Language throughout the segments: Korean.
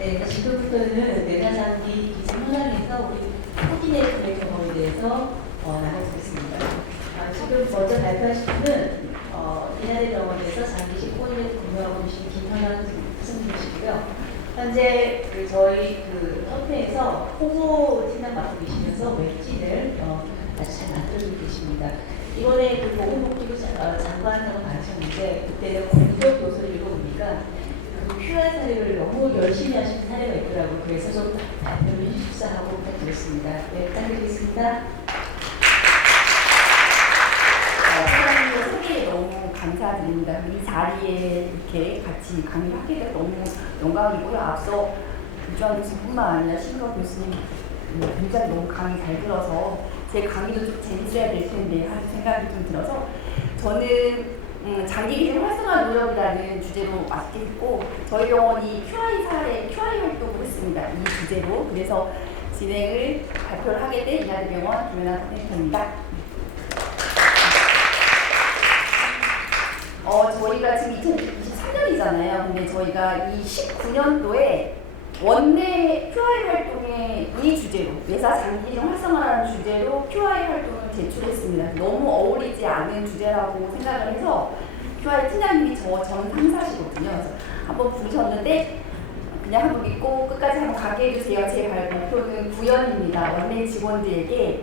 네, 지금부터는 내사장기 기준 현황에서 우리 코디네이터의 경험에 대해서 나눠보겠습니다. 지금 먼저 발표하실 분은 이나대병원에서 장기식 코디네이터 근무하고 계신 김현환 선생님이시고요. 현재 저희 협회에서 홍보 팀장 맡고 계시면서 웹진을 아주 잘 만들어주고 계십니다. 이번에 보건복지부 장관상을 받으셨는데 그때는 공격 교수를 읽어보니까 QR 사례를 너무 열심히 하시는 사례가 있더라고요. 그래서 좀 발표를 해주십사 하고 부탁드렸습니다. 네, 부탁드리겠습니다. 사장님의 소개에 너무 감사드립니다. 이 자리에 이렇게 같이 강의하게 돼서 너무 영광이고요. 앞서 유주환 교수뿐만 아니라 신거 교수님 굉장히 너무 강의 잘 들어서 제 강의도 좀 재밌어야 될 텐데 하는 생각이 좀 들어서 저는 장기기준 활성화 노력이라는 주제로 맡겠고 저희 병원이 QI 사례, QI 활동을 했습니다. 이 주제로. 그래서 진행을 발표를 하게 된 이나대병원 김연아 코디네이터입니다. 저희가 지금 2023년이잖아요. 근데 저희가 이 19년도에 원내 QI 활동의 이 주제로 내사 장기기준 활성화라는 주제로 QI 활동을 제출했습니다. 너무 어울리지 않은 주제라고 생각을 해서 QI 팀장님이 전 상사시거든요. 그래서 한번 부르셨는데 그냥 한번 믿고 끝까지 한번 가게 해주세요. 제 목표는 구현입니다. 원내 직원들에게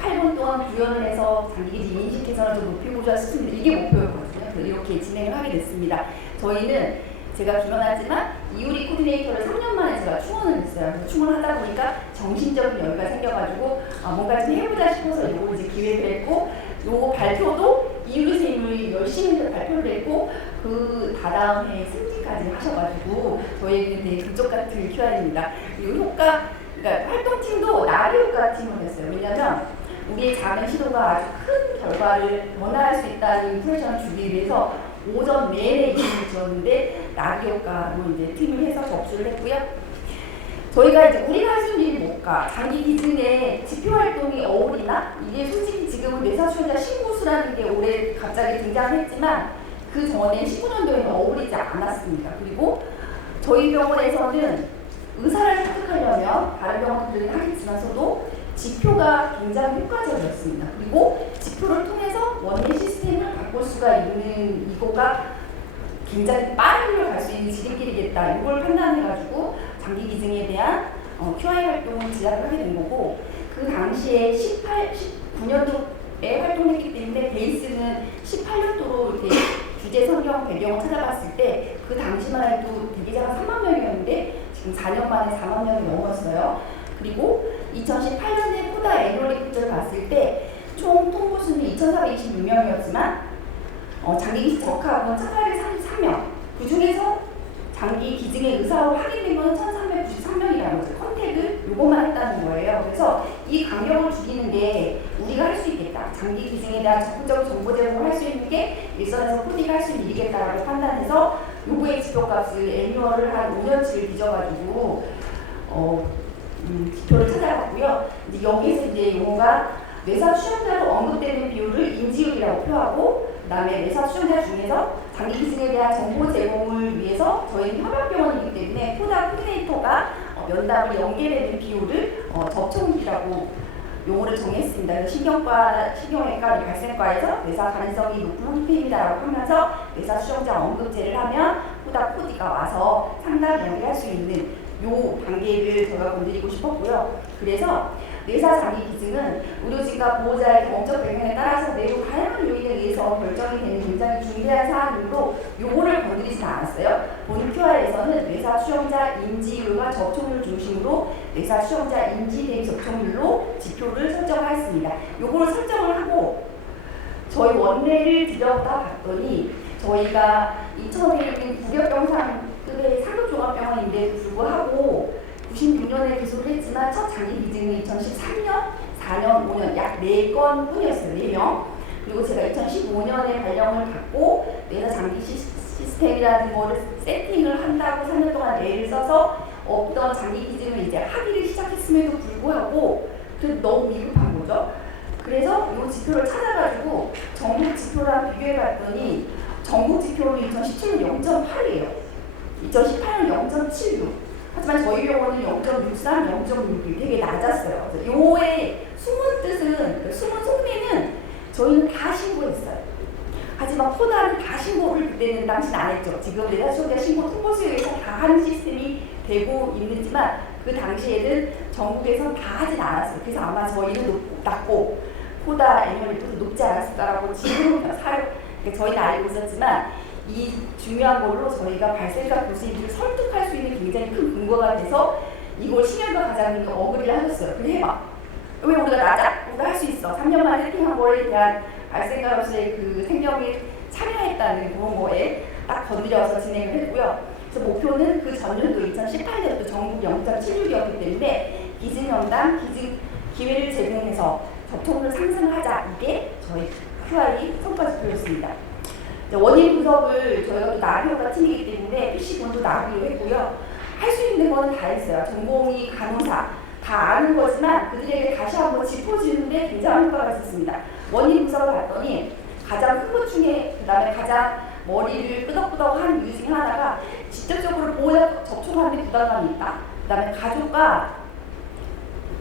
8분 동안 구현을 해서 장기기준 인식 개선을 좀 높이고자 싶은데 이게 목표였거든요. 그래서 이렇게 진행을 하게 됐습니다. 저희는 제가 기원하지만 이우리 코디네이터를 3년 만에 제가 충원을 했어요. 그래서 충원하다 보니까 정신적인 여유가 생겨가지고 뭔가 좀 해보자 싶어서 이걸 이제 기획을 했고 요거 발표도 이우리 선생님이 열심히 발표를 했고 그 다다음 해 승진까지 하셔가지고 저희에게는 되게 금쪽 같은 QR입니다. 이 효과, 그러니까 활동팀도 나비 효과 팀을 했어요. 왜냐면 우리의 작은 시도가 아주 큰 결과를 원할 수 있다는 인프레션을 주기 위해서 오전 내내 이름을 지었는데 나비 효과로 이제 팀을 해서 접수를 했고요. 저희가 이제 우리가 할 수 있는 일이 뭘까? 장기 기준에 지표 활동이 어울리나? 이게 솔직히 지금은 뇌사수자 신고수라는 게 올해 갑자기 등장했지만 그 전에 19년도에는 어울리지 않았습니다. 그리고 저희 병원에서는 의사를 설득하려면 다른 병원들은 하겠지만서도 지표가 굉장히 효과적이었습니다. 그리고 지표를 통해서 원내 시스템을 바꿀 수가 있는 이거가 굉장히 빠른 걸 갈 수 있는 지름길이겠다. 이걸 판단해가지고 장기 기증에 대한 QI 활동을 제작을 하게 된 거고 그 당시에 19년도에 활동했기 때문에 베이스는 18년도로 이렇게 주제 성경 배경을 찾아봤을 때 그 당시만 해도 대기자가 3만 명이었는데 지금 4년 만에 4만 명이 넘었어요. 그리고 2018년에 포다 애널 리포트를 봤을 때 총 통보수는 2,426명이었지만 장기 적합은 1,833명. 그 중에서 장기 기증의 의사로 확인된 건 1,393명이라는 거죠. 컨택을 요것만 했다는 거예요. 그래서 이 간격을 죽이는 게 우리가 할 수 있겠다. 장기 기증에 대한 적극적인 정보 제공을 할 수 있는 게 일선에서 코디가 할 수 있는 일이겠다라고 판단해서 요거의 지표값을 애뉴얼을 한 5년치를 빚어가지고 지표를 찾아봤고요. 이제 여기서 이제 용어가 뇌사 수용자로 언급되는 비율을 인지율이라고 표하고 그다음에 뇌사 수용자 중에서 장기 기증에 대한 정보 제공을 위해서 저희는 협약병원이기 때문에 포다 코디네이터가 면담을 연계되는 비율을 접촉률이라고 용어를 정했습니다. 그래서 신경외과, 발생과에서 뇌사 가능성이 높은 형태입니다라고 하면서 뇌사 수용자 언급제를 하면 포다 코디가 와서 상담 연계할 수 있는 요 단계를 제가 건드리고 싶었고요. 그래서 뇌사 장기 기증은 의료진과 보호자의 경험적 배경에 따라서 매우 다양한 요인에 의해서 결정이 되는 굉장히 중대한 사안이므로 요거를 건드리진 않았어요. 본 QR에서는 뇌사 수용자 인지율과 접촉률 중심으로 뇌사 수용자 인지 대비 접촉률로 지표를 설정하였습니다. 요거를 설정을 하고 저희 원내를 들여다 봤더니 저희가 2000년에 구격병상급의 상급 종합병원인데도 불구하고 96년에 기소를 했지만 첫 장기 기증은 2013년, 4년, 5년 약 4건 뿐이었어요. 4명. 그리고 제가 2015년에 발령을 받고 뇌사 장기 시스템이라는 거를 세팅을 한다고 3년 동안 애를 써서 없던 장기 기증을 이제 하기를 시작했음에도 불구하고 너무 미흡한 거죠. 그래서 이 지표를 찾아가지고 전국 지표랑 비교해봤더니 전국 지표는 2017년 0.8이에요. 2018년 0.76. 하지만 하지만 저희 병원은 0.63, 0.61 되게 낮았어요. 그래서 요의 숨은 뜻은, 그 숨은 속내는 저희는 다 신고했어요. 하지만 포다는 다 신고를 그때는 당시는 안 했죠. 지금 내사시험자 신고 통보수요에서 다 하는 시스템이 되고 있는지만 그 당시에는 전국에서 다 하진 않았어요. 그래서 아마 저희는 낮고 포다 애니멀리도 높지 않았을까라고 지금 저희는 알고 있었지만 이 중요한 걸로 저희가 발생과 교수님들을 설득할 수 있는 굉장히 큰 근거가 돼서 이걸 신혈과 과장님이 어그리를 하셨어요. 그래 해봐. 왜 우리가 낮아? 우리가 할 수 있어. 3년 만에 해킹한 거에 대한 발생가로서의 그 생명에 참여했다는 그런 거에 딱 건드려서 진행을 했고요. 그래서 목표는 그 전년도 2018년도 전국 0.76이었기 때문에 기증연당 기회를 제공해서 접촉률 상승하자. 이게 저희 QI 성과 지표였습니다. 원인 분석을 저희가 또 나비효가 팀이기 때문에 PC본도 나비로 했고요. 할 수 있는 거는 다 했어요. 전공의 간호사 다 아는 거지만 그들에게 다시 한번 짚어주는데 굉장한 효과가 있었습니다. 원인 분석을 봤더니 가장 큰 것 중에 그 다음에 가장 머리를 끄덕끄덕한 이유 중에 하나가 직접적으로 보호자 접촉하는데 부담감이 있다. 그 다음에 가족과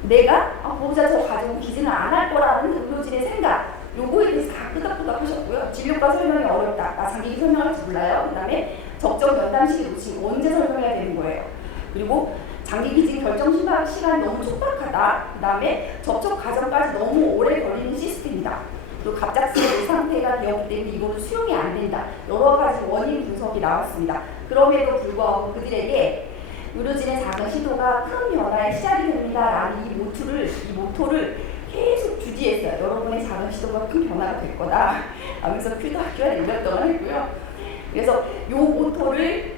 내가 보호자 저 가족은 기증을 안 할 거라는 의료진의 생각, 요거에 대해서 다 끄덕끄덕 하셨고요. 진료과 설명이 어렵다. 나 장기기 설명할지 몰라요. 그 다음에 적정 연당 시기 놓치고 언제 설명해야 되는 거예요. 그리고 장기 기증 결정 시간이 너무 촉박하다. 그 다음에 접촉 과정까지 너무 오래 걸리는 시스템이다. 또 갑작스러운 상태가 되었기 때문에 이거는 수용이 안 된다. 여러 가지 원인 분석이 나왔습니다. 그럼에도 불구하고 그들에게 의료진의 작은 시도가 큰 변화의 시작이 됩니다. 라는 이 모토를 계속 주지했어요. 여러분의 작은 시도가 큰 변화가 될 거다. 하면서 큐도학교가 열렸던 했고요. 그래서 이 모토를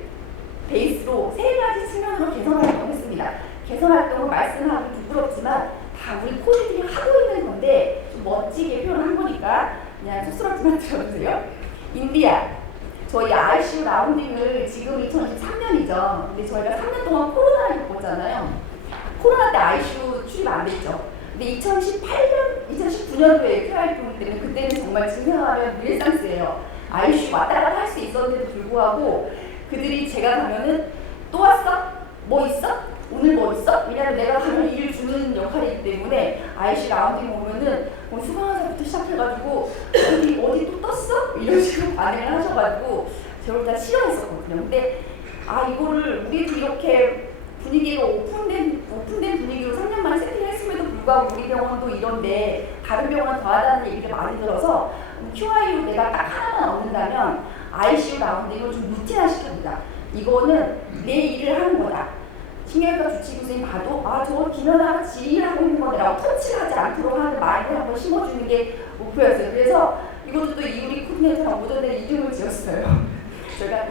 베이스로 세 가지 측면으로 개선 활동을 했습니다. 개선 활동을 말씀하기 부끄럽지만 다 우리 코디들이 하고 있는 건데 좀 멋지게 표현한 거니까 그냥 쑥스럽지만 들어주세요. 인디아, 저희 ICU 라운딩을 지금 2023년이죠. 근데 저희가 3년 동안 코로나를 겪었잖아요. 코로나 때 ICU 출입 안 됐죠. 근데 2019년도에 QR이기 때문에 그때는 정말 증명하면 릴상스예요. ICU 왔다 갔다 할 수 있었는데도 불구하고 그들이 제가 가면은 또 왔어? 뭐 있어? 오늘 뭐 있어? 왜냐면 내가 가면 일을 주는 역할이기 때문에 IC 라운딩 오면은 휴강하자부터 시작해가지고 어디 또 떴어? 이런 식으로 반응을 하셔가지고 저를 다 싫어했었거든요. 근데 이거를 우리도 이렇게 분위기가 오픈된 분위기로 3년 만에 세팅했음에도 불구하고 우리 병원도 이런데 다른 병원은 더하다는 얘기를 많이 들어서 QI로 내가 딱 하나만 얻는다면 ICU 라운딩을 좀 루틴화 시킵니다. 이거는 내 일을 하는 거다. 신경과 주치의교수님 봐도 저거 김연아가 지휘하고 있는 거라고 터치를 하지 않도록 하는 마인드를 한번 심어주는 게 목표였어요. 그래서 이것도 또 이우리 코디네이터랑 오전에 이름을 지었어요. 저희가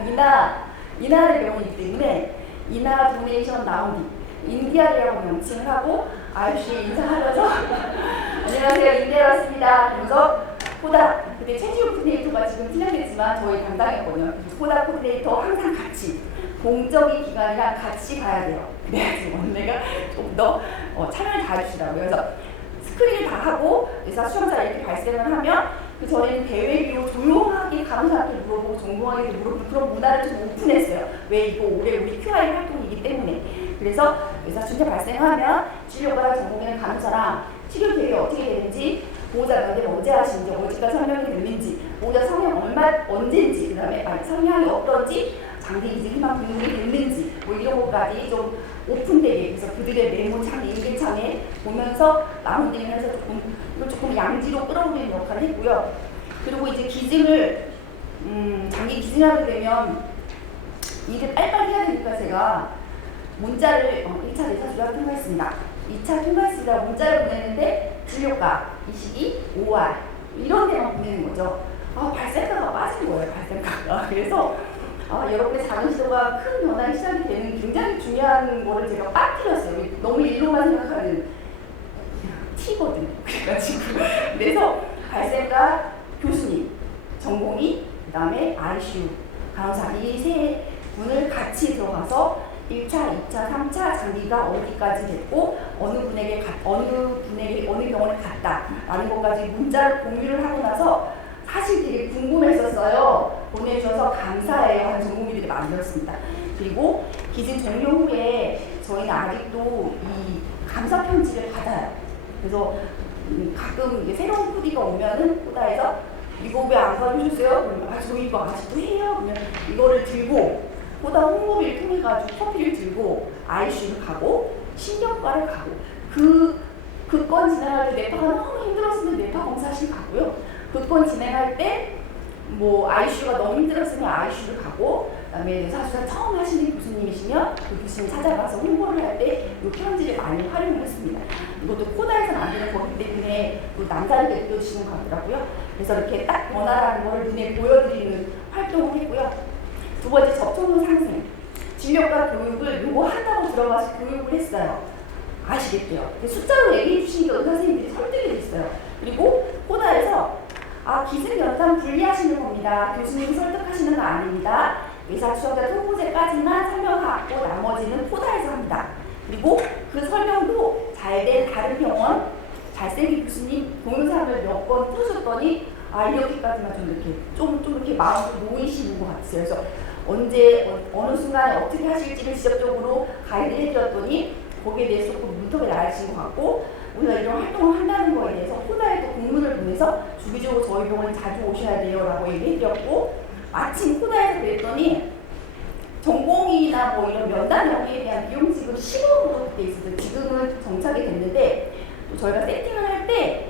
이나의 병원이기 때문에 이나 도네이션 라운딩 인디아라고 명칭을 하고 ICU에 인사하면서 안녕하세요, 인디아 왔습니다. 그래서 포다, 그때 최지우 코디네이터가 지금 팀장됐지만 저희 담당했거든요. 포다 코디네이터 항상 같이 공적인 기관이랑 같이 가야 돼요. 그래야지 원내가 좀 더 참여를 다 해주시더라고요. 그래서 스크린을 다 하고 의사 수험자 이렇게 발생을 하면 그 저희는 대회비로 조용하게 간호사한테 물어보고 전공하게 물어보고 그런 문화를 좀 오픈했어요. 왜 이거 올해 우리 QI 활동이기 때문에. 그래서 의사 수험자 발생하면 진료과 전공하는 간호사랑 치료 계획이 어떻게 되는지, 보호자 면접 언제 하시는지, 언제까지 설명이 됐는지, 보호자 성형 언제인지, 그 다음에 성향이 어떤지, 장기 기증 희망 등록이 됐는지 뭐 이런 것까지 좀 오픈되게, 그래서 그들의 메모창, 일기창에 보면서 라운딩을 해서 조금 양지로 끌어올리는 역할을 했고요. 그리고 이제 기증을 장기 기증하게 되면 일을 빨리빨리 해야 되니까 제가 문자를 1차 내사주가 통과했습니다. 2차 통과했습니다. 문자를 보냈는데 진료과, 이식이, OR 이런 데만 보내는 거죠. 발생가가 빠진 거예요. 발생가가. 그래서 여러분의 작은 시도가 큰 변화의 시작이 되는 굉장히 중요한 거를 제가 빠뜨렸어요. 너무 일로만 생각하는 T거든요. 그래가지고 그래서 발생가, 교수님, 전공의, 그 다음에 ICU, 간호사 이 세 분을 같이 들어가서 1차, 2차, 3차 장기가 어디까지 됐고 어느 병원에 갔다라는 것까지 문자를 공유를 하고 나서 사실 되게 궁금했었어요. 보내주셔서 감사해요 하는 전공의들이 많이 들었습니다. 그리고 기증 종료 후에 저희는 아직도 이 감사 편지를 받아요. 그래서 가끔 이게 새로운 코디가 오면은 코다에서 이거 왜 안 가르쳐주세요? 그러면 저희 이거 아직도 해요? 그러면 이거를 들고 코다 홍보비를 통해 가지고 커피를 들고 ICU를 가고 신경과를 가고 그 건 진행할 때 뇌파가 너무 힘들었으면 뇌파 검사실 가고요. 그 건 진행할 때 뭐 ICU가 너무 힘들었으면 ICU를 가고, 그다음에 뇌사수사 처음 하시는 교수님이시면 그 교수님 찾아가서 홍보를 할 때 이 편지를 많이 활용을 했습니다. 이것도 코다에서는 안 되는 거기 때문에 또 남다르게 느껴지시는 것 같더라고요. 그래서 이렇게 딱 변화라는 걸 눈에 보여드리는 활동을 했고요. 두 번째, 접촉력 상승. 진료과 교육을 요거 한다고 들어가서 교육을 했어요. 아시겠대요. 숫자로 얘기해 주시니까 의사 선생님들이 설득이 됐어요. 그리고 코다에서 기승연상 분리하시는 겁니다. 교수님이 설득하시는 거 아닙니다. 의사 추적자 통보제까지만 설명하고 나머지는 코다에서 합니다. 그리고 그 설명도 잘된 다른 병원 잘생긴 교수님 동영상을 몇 번 틀으셨더니 이렇게까지만 좀 이렇게 마음이 놓이시는 것 같아요. 그래서 어느 순간에 어떻게 하실지를 직접적으로 가이드 해드렸더니 거기에 대해서 조금 문턱에 나아지신 것 같고, 우리가 이런 활동을 한다는 거에 대해서 코다에도 공문을 보내서 주기적으로 저희 병원에 자주 오셔야 돼요 라고 얘기해드렸고, 마침 코다에서 그랬더니 전공의나 뭐 이런 면담 연계에 대한 비용 지급 10억으로 그때 있었어요. 지금은 정착이 됐는데, 또 저희가 세팅을 할 때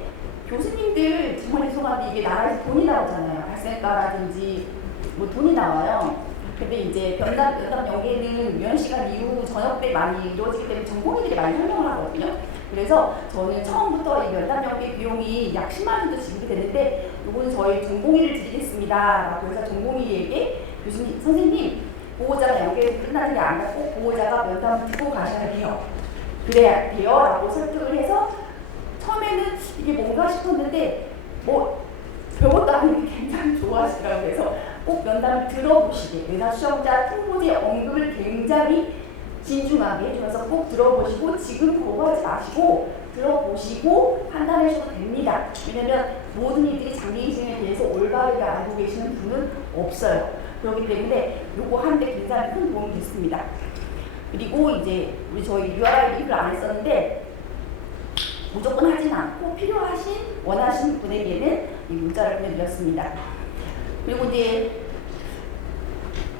교수님들 정말 죄송한데 이게 나라에서 돈이 나오잖아요. 발생가라든지 뭐 돈이 나와요. 근데 이제 면담 연계는 유연 시간 이후 저녁 때 많이 이루어지기 때문에 전공의들이 많이 설명을 하거든요. 그래서 저는 처음부터 이 면담 연계 비용이 약 10만 원도 지급이 되는데 이거는 저희 전공의를 드리겠습니다 라고 해서 전공의에게 교수님, 선생님 보호자가 연계에서 끝나는 게 아니라 꼭 보호자가 면담을 듣고 가셔야 돼요. 그래야 돼요 라고 설득을 해서 처음에는 이게 뭔가 싶었는데 뭐 별것도 아닌데 굉장히 좋아하시더라고요. 그래서 꼭 면담을 들어보시게, 의사 수험자 통보제 언급을 굉장히 진중하게 해주면서 꼭 들어보시고 지금 거부하지 마시고 들어보시고 판단하셔도 됩니다. 왜냐면 모든 이들이 장기 기증에 대해서 올바르게 알고 계시는 분은 없어요. 그렇기 때문에 요거 하는데 굉장히 큰 도움이 됐습니다. 그리고 이제 저희 URI 링크를 안 했었는데 무조건 하진 않고 필요하신 원하시는 분에게는 이 문자를 보내드렸습니다. 그리고 이제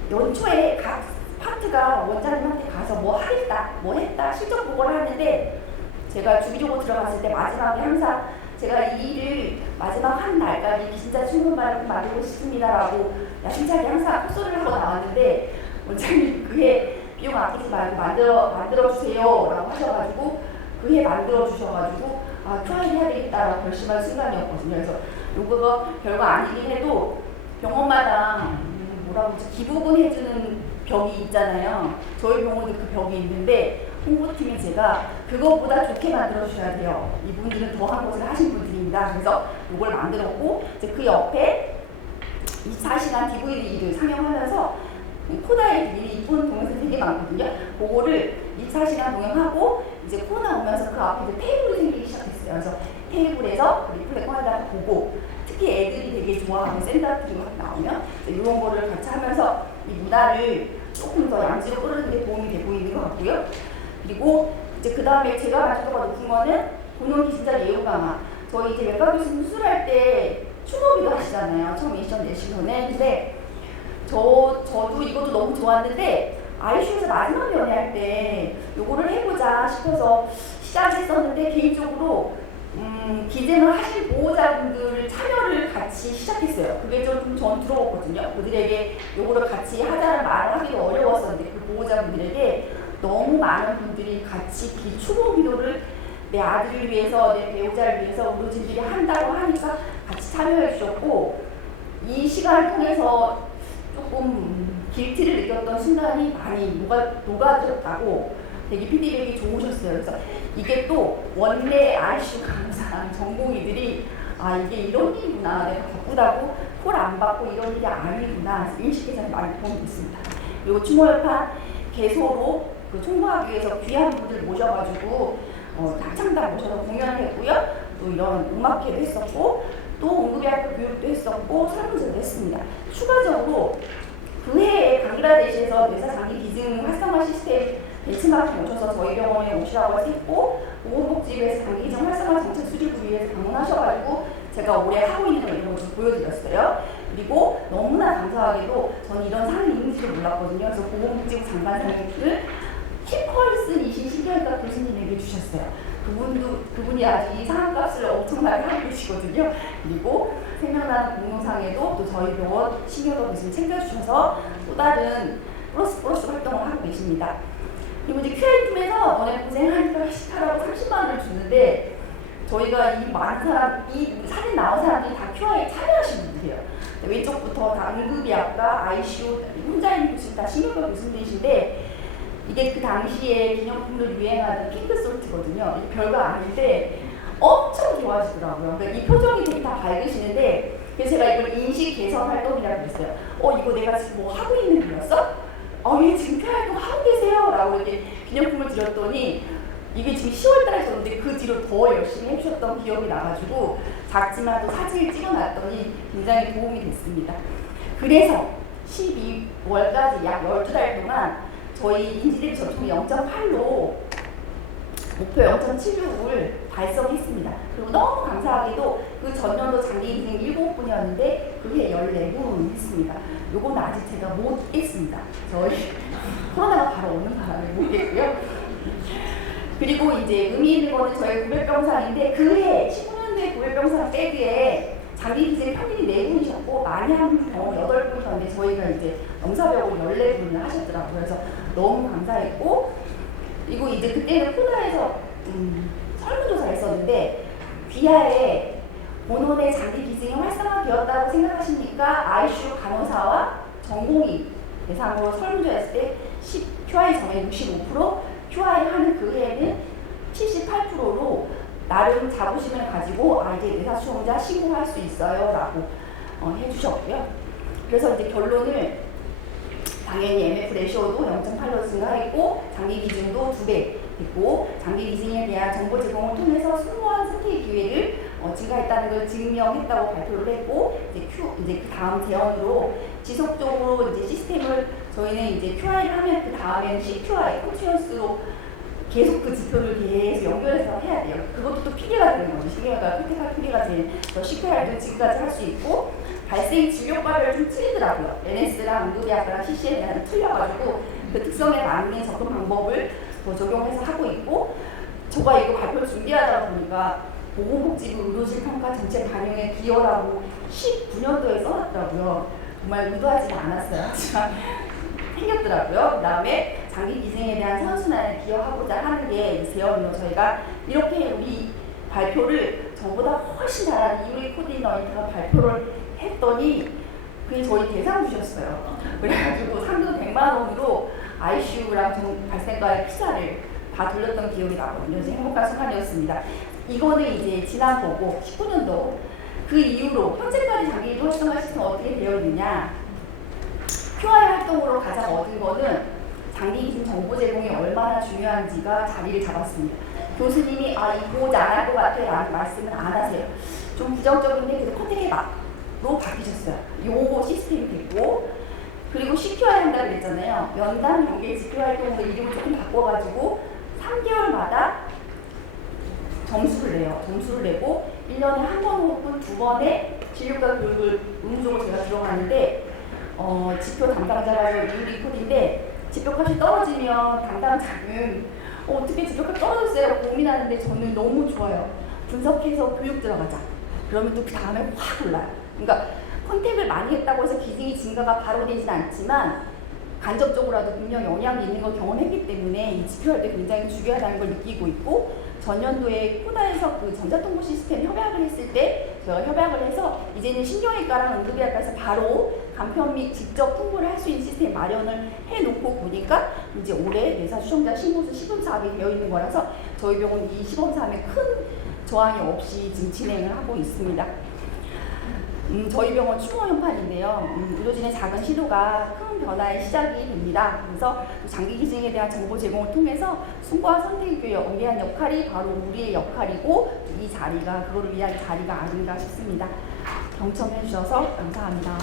연초에 각 파트가 원장님한테 가서 뭐 하겠다, 뭐 했다, 실적 보고를 하는데 제가 주기적으로 들어갔을 때 마지막에 항상 제가 이 일을 마지막 한 날까지 진짜 충분히 만들고 싶습니다라고 야심차게 항상 헛소리를 하고 나왔는데 원장님 그해 비용 아끼지 말고 만들어 주세요 라고 하셔가지고 그해 만들어 주셔가지고 QI 해야 되겠다라고 결심한 순간이었거든요. 그래서 요거가 별거 아니긴 해도 병원마다 뭐라고 하지, 기부금 해주는 벽이 있잖아요. 저희 병원도 그 벽이 있는데 홍보팀에 제가 그것보다 좋게 만들어 주셔야 돼요. 이분들은 더한 것을 하신 분들입니다. 그래서 이걸 만들었고 이제 그 옆에 24시간 DVD를 상영하면서 코다에 이쁜 동영상 되게 많거든요. 그거를 24시간 동영하고 이제 코로나 오면서 그 앞에 테이블이 생기기 시작했어요. 그래서 테이블에서 리플렉 꺼내다가 보고 특히 애들이 되게 좋아하는 샌드 같은 거 나오면 이런 거를 같이 하면서 이 문화를 조금 더 양지로 끌어내는 데 도움이 되고 있는 것 같고요. 그리고 이제 그 다음에 제가 만족도가 높은 거는 본원 기신자 예우 강화. 저희 이제 외과 교수님 수술할 때 추모기도 하시잖아요. 처음 미션 내시기 전에. 근데 저도 이것도 너무 좋았는데 ICU에서 마지막 연애할 때 요거를 해보자 싶어서 시작했었는데 개인적으로 기증을 하실 보호자분들 참여를 같이 시작했어요. 그게 좀 전 들어왔거든요. 그들에게 요거를 같이 하자는 말을 하기도 어려웠었는데 그 보호자분들에게 너무 많은 분들이 같이 추모 기도를 내 아들을 위해서, 내 배우자를 위해서 의료진들이 한다고 하니까 같이 참여해 주셨고 이 시간을 통해서 조금 길티를 느꼈던 순간이 많이 녹아들었다고 되게 피드백이 좋으셨어요. 그래서 이게 또 원래 ICU 강사 전공의들이 이게 이런 일이구나, 내가 바쁘다고 콜 안 받고 이런 일이 아니구나 인식해서 많이 도움이 됐습니다. 그리고 추모협판 개소로 그 총무하기 위해서 귀한 분들 모셔가지고 합창단 모셔서 공연을 했고요. 또 이런 음악회도 했었고 또 응급의학교 교육도 했었고 설문제도 했습니다. 추가적으로 그 해에 방글라데시에서 뇌사 장기 기증 활성화 시스템 맥스마켓 오셔서 저희 병원에 오시라고 했고 보건복지부에서 장기기증 활성화 정책 수립을 위해서 방문하셔가지고 제가 올해 하고 있는 거 이런 거 좀 보여드렸어요. 그리고 너무나 감사하게도 저는 이런 상이 있는지도 몰랐거든요. 그래서 보건복지부 장관상을 킴펄슨이신 신경외과 교수님에게 주셨어요. 그분이 아주 이 상값을 엄청나게 하고 계시거든요. 그리고 생명나는 공로상에도 또 저희 병원 신경외과 교수님 챙겨주셔서 또 다른 플러스 활동을 하고 계십니다. 그리고 이제 QI팀에서 너네 고생하니까 회식하라고 30만 원을 주는데 저희가 이 많은 사람, 이 사진 나온 사람들이 다 QI에 참여하신 분들이에요. 왼쪽부터 다 응급의학과, ICU, 혼자 있는 교수님 다 신경외과 교수님이신데 이게 그 당시에 기념품으로 유행하던 핑크솔트거든요. 별거 아닌데 엄청 좋아하시더라고요. 그러니까 이 표정이 되게 다 밝으시는데 그래서 제가 이걸 인식 개선 활동이라고 했어요. 이거 내가 지금 뭐 하고 있는 거였어? 얘 지금 표 활동 하고 계세요? 라고 이렇게 기념품을 드렸더니 이게 지금 10월 달에 줬는데 그 뒤로 더 열심히 해주셨던 기억이 나가지고 작지만 또 사진을 찍어놨더니 굉장히 도움이 됐습니다. 그래서 12월까지 약 12달 동안 저희 인지대비 접촉이 0.8로 목표 0.76을 달성했습니다. 그리고 너무 감사하게도 그 전년도 장기기증 7분이었는데 그해 14분 했습니다. 요건 아직 제가 못 깼습니다. 저희 코로나가 바로 오는 바람에 못 깼고요. 그리고 이제 의미 있는 거는 저희 구별병상인데 그해 19년도에 구별병상 때기에 장기기증 평균이 4분이셨고 많이 한 병원 8분이셨는데 저희가 이제 넘사벽으로 14분을 하셨더라고요. 그래서 너무 감사했고 그리고 이제 그때는 코로나에서 설문조사를 했었는데 귀하에 본원의 장기기증이 활성화되었다고 생각하십니까? ICU 간호사와 전공의 대상으로 설문조사했을 때 QI 점의 65%, QI 하는 그 해에는 78%로 나름 자부심을 가지고 이제 내사수용자 신고할 수 있어요 라고 해주셨고요. 그래서 이제 결론을 당연히 MF 레시오도 0.8로 증가했고 장기기증도 2배 됐고 장기기증에 대한 정보 제공을 통해서 수무한 선택 기회를 증가했다는 걸 증명했다고 발표를 했고 이제 그 다음 제언으로 지속적으로 이제 시스템을 저희는 이제 QI를 하면 그 다음에는 CQI 컨티뉴어스로 계속 그 지표를 계속 연결해서 해야 돼요. 그것도 또 피계가 되는 거죠. 시계가 선택할 피계가 제일 CQI를 지금까지 할 수 있고 발생 진료과를 좀 틀리더라고요. NS랑 응급의학과랑 CCN이랑 틀려가지고 그 특성에 맞는 접근 방법을 더 적용해서 하고 있고 제가 이거 발표를 준비하다 보니까 보건복지부 의료실 평가 전체 반영에 기여라고 19년도에 써놨더라고요. 정말 의도하지 않았어요. 하지만 생겼더라고요. 그 다음에 장기기증에 대한 선순환을 기여하고자 하는 게 제언으로 저희가 이렇게 우리 발표를 저보다 훨씬 잘하는 이유리 코디너이터가 발표를 했더니 그게 저희 대상 주셨어요. 그래가지고 상금 100만 원으로 ICU랑 발생과의 피자를 다 돌렸던 기억이 나거든요. 행복한 순간이었습니다. 이거는 이제 지난 거고 19년도 그 이후로 현재까지 장기기증 활성화 시스템 어떻게 되어 있느냐 QI 활동으로 가장 얻은 거는 장기기증 정보 제공이 얼마나 중요한지가 자리를 잡았습니다. 교수님이 이거 안 할 것 같아 라는 말씀은 안 하세요. 좀 부정적인데 그래도 컨택에 로 바뀌셨어요. 요거 시스템이 됐고 그리고 CQI 한다고 그랬잖아요. 연단 연계 지표 활동으로 이름을 조금 바꿔가지고 3개월마다 점수를 내요. 점수를 내고 1년에 한 번 혹은 2번의 진료과 교육을 의무적으로 제가 들어가는데 지표 담당자가 이유리 코드인데 지표값이 떨어지면 담당자는 어떻게 지표값 떨어졌어요? 고민하는데 저는 너무 좋아요. 분석해서 교육 들어가자. 그러면 또 그 다음에 확 올라요. 그러니까 컨택을 많이 했다고 해서 기증이 증가가 바로 되진 않지만 간접적으로라도 분명 영향이 있는 걸 경험했기 때문에 이 지표할 때 굉장히 중요하다는 걸 느끼고 있고 전년도에 코다에서 그 전자통보 시스템 협약을 했을 때 제가 협약을 해서 이제는 신경외과랑 응급의학과에서 바로 간편 및 직접 통보를 할 수 있는 시스템 마련을 해놓고 보니까 이제 올해 내사 수용자 신고수 시범 사업이 되어 있는 거라서 저희 병원 이 시범 사업에 큰 저항이 없이 지금 진행을 하고 있습니다. 저희 병원 추모 현판인데요. 의료진의 작은 시도가 큰 변화의 시작이 됩니다. 그래서 장기기증에 대한 정보 제공을 통해서 숭고한 선택을 연계한 역할이 바로 우리의 역할이고 이 자리가 그거를 위한 자리가 아닌가 싶습니다. 경청해 주셔서 감사합니다.